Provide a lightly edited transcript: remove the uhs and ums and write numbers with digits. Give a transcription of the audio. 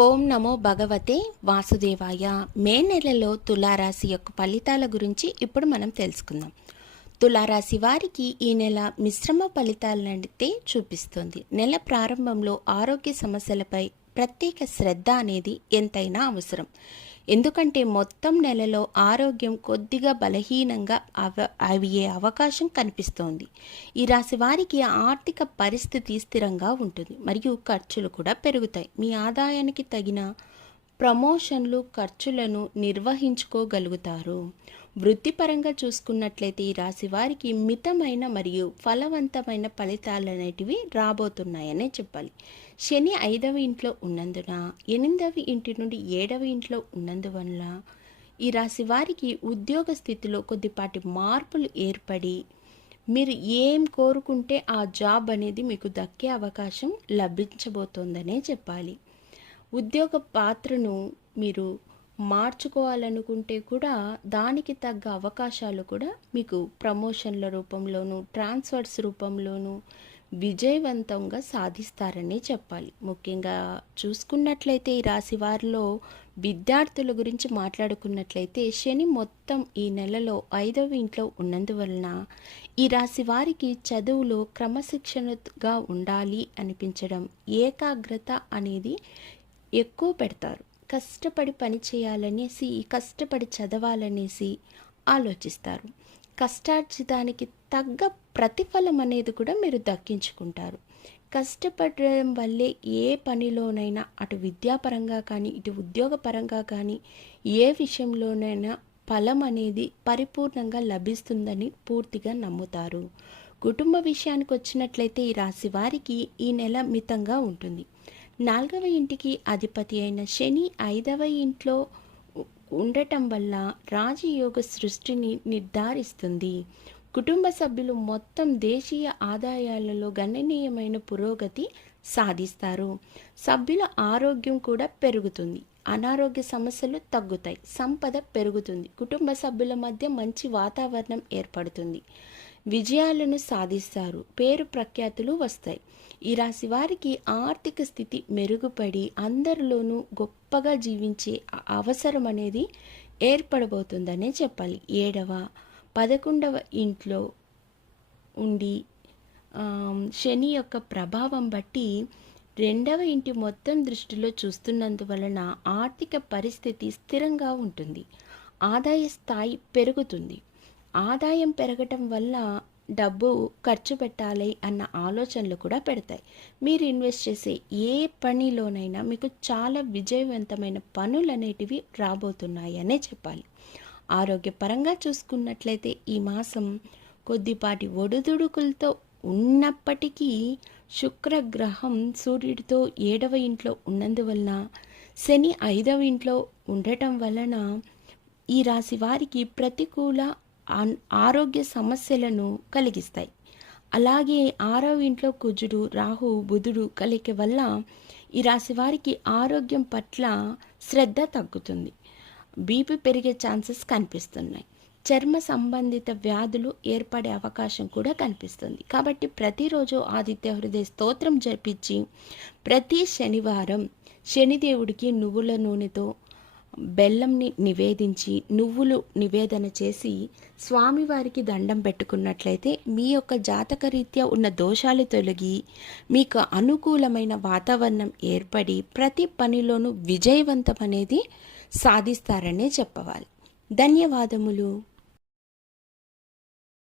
ఓం నమో భగవతే వాసుదేవాయ. మే నెలలో తులారాశి యొక్క ఫలితాల గురించి ఇప్పుడు మనం తెలుసుకుందాం. తులారాశి వారికి ఈ నెల మిశ్రమ ఫలితాలనైతే చూపిస్తుంది. నెల ప్రారంభంలో ఆరోగ్య సమస్యలపై ప్రత్యేక శ్రద్ధ అనేది ఎంతైనా అవసరం. ఎందుకంటే మొత్తం నెలలో ఆరోగ్యం కొద్దిగా బలహీనంగా అయ్యే అవకాశం కనిపిస్తోంది. ఈ రాశి వారికి ఆర్థిక పరిస్థితి స్థిరంగా ఉంటుంది మరియు ఖర్చులు కూడా పెరుగుతాయి. మీ ఆదాయానికి తగిన ప్రమోషన్లు ఖర్చులను నిర్వహించుకోగలుగుతారు. వృత్తిపరంగా చూసుకున్నట్లయితే ఈ రాశి వారికి మితమైన మరియు ఫలవంతమైన ఫలితాలు అనేటివి రాబోతున్నాయనే చెప్పాలి. శని 5వ ఇంట్లో ఉన్నందున 8వ ఇంటి నుండి 7వ ఇంట్లో ఉన్నందువల్ల ఈ రాశి వారికి ఉద్యోగ స్థితిలో కొద్దిపాటి మార్పులు ఏర్పడి మీరు ఏం కోరుకుంటే ఆ జాబ్ అనేది మీకు దక్కే అవకాశం లభించబోతోందనే చెప్పాలి. ఉద్యోగ పాత్రను మీరు మార్చుకోవాలనుకుంటే కూడా దానికి తగ్గ అవకాశాలు కూడా మీకు ప్రమోషన్ల రూపంలోనూ ట్రాన్స్ఫర్స్ రూపంలోనూ విజయవంతంగా సాధిస్తారని చెప్పాలి. ముఖ్యంగా చూసుకున్నట్లయితే ఈ రాశి వారిలో విద్యార్థుల గురించి మాట్లాడుకున్నట్లయితే శని మొత్తం ఈ నెలలో 5వ ఇంట్లో ఉన్నందువలన ఈ రాశి వారికి చదువులో క్రమశిక్షణగా ఉండాలి అనిపించడం, ఏకాగ్రత అనేది ఎక్కువ పెడతారు. కష్టపడి పని చేయాలనేసి, కష్టపడి చదవాలనేసి ఆలోచిస్తారు. కష్టార్జితానికి తగ్గ ప్రతిఫలం అనేది కూడా మీరు దక్కించుకుంటారు. కష్టపడడం వల్లే ఏ పనిలోనైనా అటు విద్యాపరంగా కానీ ఇటు ఉద్యోగపరంగా కానీ ఏ విషయంలోనైనా ఫలం అనేది పరిపూర్ణంగా లభిస్తుందని పూర్తిగా నమ్ముతారు. కుటుంబ విషయానికి వచ్చినట్లయితే ఈ రాశి వారికి ఈ నెల మితంగా ఉంటుంది. 4వ ఇంటికి అధిపతి అయిన శని 5వ ఇంట్లో ఉండటం వల్ల రాజయోగ సృష్టిని నిర్ధారిస్తుంది. కుటుంబ సభ్యులు మొత్తం దేశీయ ఆదాయాలలో గణనీయమైన పురోగతి సాధిస్తారు. సభ్యుల ఆరోగ్యం కూడా పెరుగుతుంది. అనారోగ్య సమస్యలు తగ్గుతాయి. సంపద పెరుగుతుంది. కుటుంబ సభ్యుల మధ్య మంచి వాతావరణం ఏర్పడుతుంది. విజయాలను సాధిస్తారు. పేరు ప్రఖ్యాతులు వస్తాయి. ఈ రాశి వారికి ఆర్థిక స్థితి మెరుగుపడి అందరిలోనూ గొప్పగా జీవించే అవసరం అనేది ఏర్పడబోతుందనే చెప్పాలి. 7వ 11వ ఇంట్లో ఉండి శని యొక్క ప్రభావం బట్టి 2వ ఇంటి మొత్తం దృష్టిలో చూస్తున్నందువలన ఆర్థిక పరిస్థితి స్థిరంగా ఉంటుంది. ఆదాయ స్థాయి పెరుగుతుంది. ఆదాయం పెరగటం వల్ల డబ్బు ఖర్చు పెట్టాలి అన్న ఆలోచనలు కూడా పెడతాయి. మీరు ఇన్వెస్ట్ చేసే ఏ పనిలోనైనా మీకు చాలా విజయవంతమైన పనులు అనేటివి రాబోతున్నాయి అనే చెప్పాలి. ఆరోగ్యపరంగా చూసుకున్నట్లయితే ఈ మాసం కొద్దిపాటి ఒడుదుడుకులతో ఉన్నప్పటికీ శుక్రగ్రహం సూర్యుడితో 7వ ఇంట్లో ఉన్నందువలన శని 5వ ఇంట్లో ఉండటం వలన ఈ రాశి వారికి ప్రతికూల ఆరోగ్య సమస్యలను కలిగిస్తాయి. అలాగే 6వ ఇంట్లో కుజుడు, రాహు, బుధుడు కలిక వల్ల ఈ రాశి వారికి ఆరోగ్యం పట్ల శ్రద్ధ తగ్గుతుంది. బీపీ పెరిగే ఛాన్సెస్ కనిపిస్తున్నాయి. చర్మ సంబంధిత వ్యాధులు ఏర్పడే అవకాశం కూడా కనిపిస్తుంది. కాబట్టి ప్రతిరోజు ఆదిత్య హృదయ స్తోత్రం జపించి ప్రతి శనివారం శనిదేవుడికి నువ్వుల నూనెతో బెల్లంని నివేదించి నువ్వులు నివేదన చేసి స్వామివారికి దండం పెట్టుకున్నట్లయితే మీ యొక్క జాతకరీత్యా ఉన్న దోషాలు తొలగి మీకు అనుకూలమైన వాతావరణం ఏర్పడి ప్రతి పనిలోనూ విజయవంతం అనేది సాధిస్తారనే చెప్పవాలి. ధన్యవాదములు.